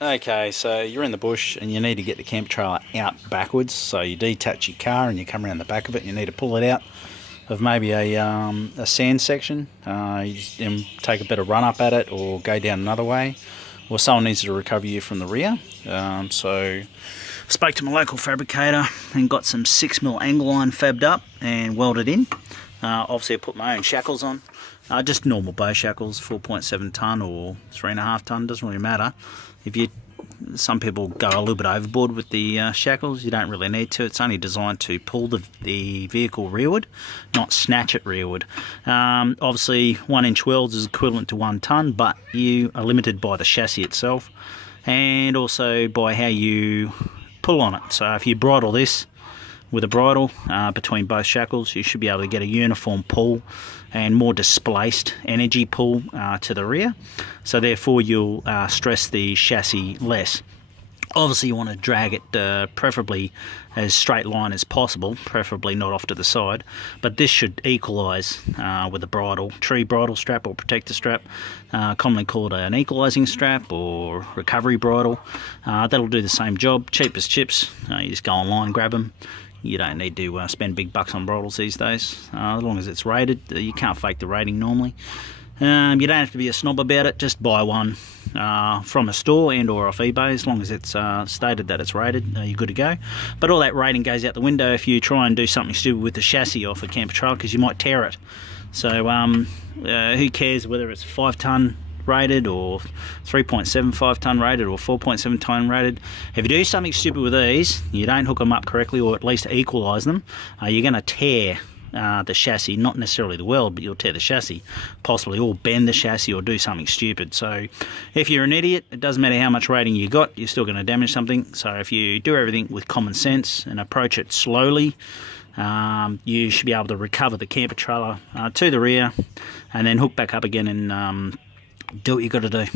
Okay, so you're in the bush and you need to get the camper trailer out backwards. So you detach your car and you come around the back of it. And you need to pull it out of maybe a sand section. You just, take a bit of run up at it or go down another way. Or someone needs to recover you from the rear. So I spoke to my local fabricator and got some 6mm angle line fabbed up and welded in. Obviously I put my own shackles on. Just normal bow shackles, 4.7 tonne or 3.5 tonne, doesn't really matter. Some people go a little bit overboard with the shackles. You don't really need to. It's only designed to pull the vehicle rearward, not snatch it rearward. Obviously 1-inch welds is equivalent to 1 tonne, but you are limited by the chassis itself and also by how you pull on it. So if you bridle this with a bridle between both shackles, you should be able to get a uniform pull and more displaced energy pull to the rear, so therefore you'll stress the chassis less. Obviously you want to drag it preferably as straight line as possible, preferably not off to the side, but this should equalise with a bridle, tree bridle strap or protector strap, commonly called an equalising strap or recovery bridle. That'll do the same job, cheap as chips. You just go online, grab them. You don't need to spend big bucks on bridles these days, as long as it's rated. You can't fake the rating normally. You don't have to be a snob about it, just buy one from a store and or off eBay. As long as it's stated that it's rated, you're good to go. But all that rating goes out the window if you try and do something stupid with the chassis off a camper trailer, because you might tear it. So who cares whether it's 5 tonne rated or 3.75 tonne rated or 4.7 tonne rated. If you do something stupid with these, you don't hook them up correctly or at least equalise them, you're going to tear the chassis, not necessarily the weld, but you'll tear the chassis, possibly, or bend the chassis or do something stupid. So if you're an idiot, it doesn't matter how much rating you got, you're still going to damage something. So if you do everything with common sense and approach it slowly, you should be able to recover the camper trailer to the rear and then hook back up again and do what you got to do.